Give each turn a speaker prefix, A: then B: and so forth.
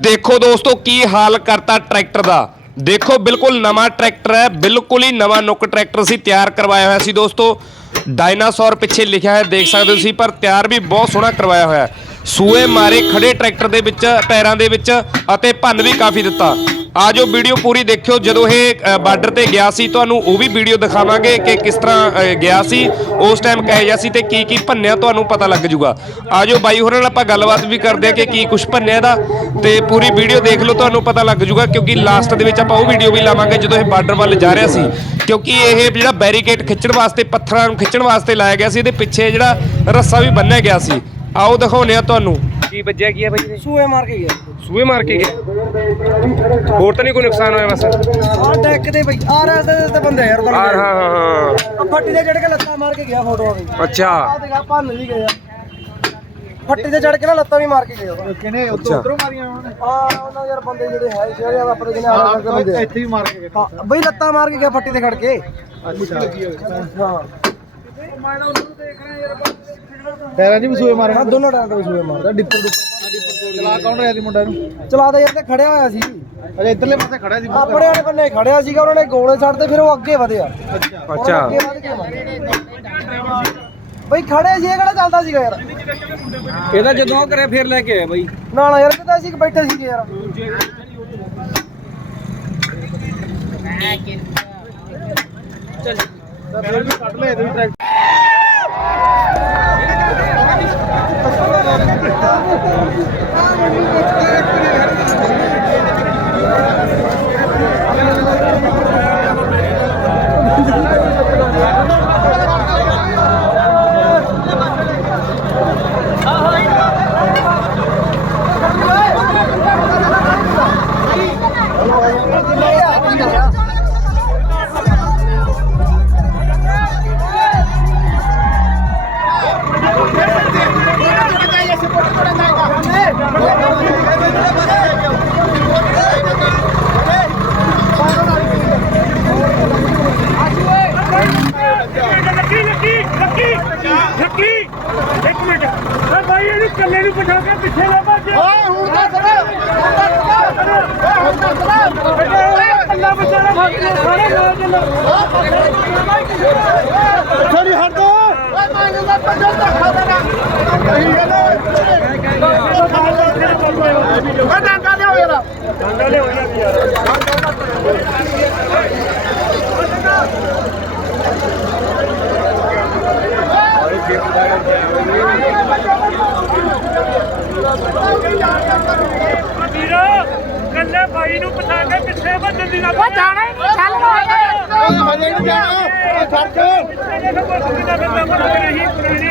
A: ਦੇਖੋ ਦੋਸਤੋ ਕੀ ਹਾਲ ਕਰਤਾ ਟਰੈਕਟਰ ਦਾ। ਦੇਖੋ ਬਿਲਕੁਲ ਨਵਾਂ ਟਰੈਕਟਰ ਹੈ, ਬਿਲਕੁਲ ਹੀ ਨਵਾਂ ਨੁੱਕ ਟਰੈਕਟਰ ਸੀ ਤਿਆਰ ਕਰਵਾਇਆ ਹੋਇਆ ਸੀ ਦੋਸਤੋ। ਡਾਇਨਾਸੌਰ ਪਿੱਛੇ ਲਿਖਿਆ ਹੈ ਦੇਖ ਸਕਦੇ ਹੋ ਤੁਸੀਂ, ਪਰ ਤਿਆਰ ਵੀ ਬਹੁਤ ਸੋਹਣਾ ਕਰਵਾਇਆ ਹੋਇਆ ਸੂਏ ਮਾਰੇ ਖੜੇ ਟਰੈਕਟਰ ਦੇ ਵਿੱਚ, ਪੈਰਾਂ ਦੇ ਵਿੱਚ, ਅਤੇ ਭੰਨ ਵੀ ਕਾਫੀ ਦਿੱਤਾ। ਆ ਆਜੋ ਵੀਡੀਓ ਪੂਰੀ ਦੇਖਿਓ। ਜਦੋਂ ਇਹ ਬਾਰਡਰ ਤੇ ਗਿਆ ਸੀ, ਤੁਹਾਨੂੰ ਉਹ ਵੀ ਵੀਡੀਓ ਦਿਖਾਵਾਂਗੇ ਕਿ ਕਿਸ ਤਰ੍ਹਾਂ ਗਿਆ ਸੀ। ਉਸ ਟਾਈਮ ਕਹੇ ਜਿਹਾ ਸੀ ਤੇ ਕੀ ਕੀ ਭੰਨਿਆ ਤੁਹਾਨੂੰ ਪਤਾ ਲੱਗ ਜੂਗਾ ਆ ਆਜੋ ਬਾਈ ਹੋਰਾਂ ਨਾਲ ਆਪਾਂ ਗੱਲਬਾਤ ਵੀ ਕਰਦੇ ਆ ਕਿ ਕੀ ਕੁਝ ਭੰਨਿਆ ਦਾ ਤੇ ਪੂਰੀ ਵੀਡੀਓ ਦੇਖ ਲਓ, ਤੁਹਾਨੂੰ ਪਤਾ ਲੱਗ ਜੂਗਾ ਕਿਉਂਕਿ ਲਾਸਟ ਦੇ ਵਿੱਚ ਆਪਾਂ ਉਹ ਵੀਡੀਓ ਵੀ ਲਾਵਾਂਗੇ ਜਦੋਂ ਇਹ ਬਾਰਡਰ ਵੱਲ ਜਾ ਰਿਹਾ ਸੀ। ਕਿਉਂਕਿ ਇਹ ਜਿਹੜਾ ਬੈਰੀਕੇਡ ਖਿੱਚਣ ਵਾਸਤੇ, ਪੱਥਰਾਂ ਨੂੰ ਖਿੱਚਣ ਵਾਸਤੇ ਲਾਇਆ ਗਿਆ ਸੀ, ਇਹਦੇ ਪਿੱਛੇ ਜਿਹੜਾ ਰੱਸਾ ਵੀ ਬੰਨਿਆ ਗਿਆ ਸੀ। ਆਓ ਦਿਖਾਉਂਦੇ ਆ ਤੁਹਾਨੂੰ। ਕੀ ਵੱਜਿਆ ਕੀ ਹੈ ਬਾਈ
B: ਸੂਏ ਮਾਰ ਕੇ ਗਿਆ।
A: ਸੂਏ ਮਾਰ ਕੇ ਗਿਆ? ਹੋਰ ਤਾਂ ਨਹੀਂ ਕੋਈ ਨੁਕਸਾਨ ਹੋਇਆ ਬਸ?
B: ਆ ਡੈਕ ਤੇ ਬਈ ਆ ਰਿਹਾ ਤੇ ਤੇ ਬੰਦੇ ਯਾਰ
A: ਹਾਂ ਹਾਂ ਹਾਂ ਹਾਂ।
B: ਆ ਫੱਟੀ ਤੇ ਚੜ ਕੇ ਲੱਤਾਂ ਮਾਰ ਕੇ ਗਿਆ ਫੋਟੋਆਂ ਵੀ
A: ਅੱਛਾ।
B: ਆ ਦੇਖਾ ਭੰਨ ਵੀ ਗਿਆ। ਫੱਟੀ ਤੇ ਚੜ ਕੇ ਨਾ ਲੱਤਾਂ ਵੀ ਮਾਰ ਕੇ ਗਿਆ।
C: ਕਿਨੇ
A: ਅੱਛਾ।
C: ਉਧਰੋਂ ਮਾਰੀਆਂ ਉਹਨਾਂ
B: ਆ ਉਹਨਾਂ ਯਾਰ ਬੰਦੇ ਜਿਹੜੇ ਹੈ ਜਿਹੜੇ ਆਪਣੇ ਜਿਹਨੇ ਲੱਗੇ ਬੰਦੇ ਆ।
C: ਇੱਥੇ ਹੀ ਮਾਰ ਕੇ
B: ਬਈ ਲੱਤਾਂ ਮਾਰ ਕੇ ਗਿਆ ਫੱਟੀ ਤੇ ਖੜ ਕੇ।
C: ਅੱਛਾ।
B: ਹਾਂ।
C: ਪੈਰਾਂ 'ਚ ਵੀ ਸੂਏ ਮਾਰੇ
B: ਹਾਂ ਦੋਨੋਂ ਟਾਇਰ ਤੇ ਸੂਏ ਮਾਰਦਾ ਡਿੱਪਰ ਡੁੱਪਰ।
C: ਚਲਾ ਕੌਣ ਰਿਹਾ ਸੀ ਮੁੰਡਾ ਨੂੰ
B: ਚਲਾਦਾ ਯਾਰ ਤੇ ਖੜਿਆ ਹੋਇਆ ਸੀ।
C: ਅਜੇ ਇੱਧਰਲੇ ਪਾਸੇ ਖੜਾ ਸੀ
B: ਆਪਣੇ ਵਾਲੇ ਬੰਨੇ ਖੜਿਆ ਸੀਗਾ ਉਹਨਾਂ ਨੇ ਗੋਲੇ ਛੱਡਦੇ ਫਿਰ ਉਹ ਅੱਗੇ ਵਧਿਆ।
C: ਅੱਛਾ।
B: ਉਹਨਾਂ
A: ਅੱਛਾ
B: ਅੱਗੇ ਵਧ ਕੇ ਮਾਰਿਆ। ਬਈ ਖੜੇ ਸੀ ਇਹ ਕਿਹੜਾ ਚੱਲਦਾ ਸੀਗਾ ਯਾਰ?
D: ਇਹਦਾ ਜਦੋਂ ਕਰੇ ਫਿਰ ਲੈ ਕੇ ਆਏ ਬਾਈ।
B: ਨਾ ਨਾ ਯਾਰ ਇਹ ਤਾਂ ਅਸੀਂ ਕਿ ਬੈਠੇ ਸੀਗੇ ਯਾਰ।
C: ਫਿਰ ਵੀ ਕੱਢ ਲੈ ਇਹਦੇ ਵੀ ਟਰੈਕਟਰ
E: ਕੱਲੇ ਨੂੰ ਪਛਾਣ ਕੇ ਪਿੱਛੇ ਨਾ ਭੱਜ ਓਏ, ਹੁਣ ਤਾਂ ਸਰੇ ਹੁਣ ਤਾਂ ਸਰੇ ਹੁਣ ਤਾਂ ਸਰੇ ਕੱਲਾ ਬਚਾਣਾ ਭੱਜ ਗਿਆ ਸਾਰੇ ਨਾਲ ਚੱਲੋ ਛੋੜੀ ਹਟ ਦੋ ਓਏ ਮੈਂ ਇਹਦਾ ਪੰਜਲ ਦਾ ਖਾਦਾ ਨਾ ਨਹੀਂ ਓਏ ਡਾਂਗਾ ਲਿਓ ਯਾਰ। ਡਾਂਗਾ ਲਿਓ ਯਾਰ। ਵੀਰੋ ਕੱਲੇ ਭਾਈ ਨੂੰ ਪਛਾਣ ਕੇ ਪਿੱਛੇ ਭੱਜਣ ਦੀ ਨਾ ਉਹ ਜਾਣਾ ਹੀ ਨਹੀਂ ਚੱਲ
C: ਹਜੇ ਨਹੀਂ ਜਾਣਾ ਛੱਡ।
E: ਪਿੱਛੇ ਦੇਖੋ ਕੋਈ ਕਿੰਨਾ ਬੰਦਾ ਮਰ ਰਹੀ ਪੁਰਾਣੀ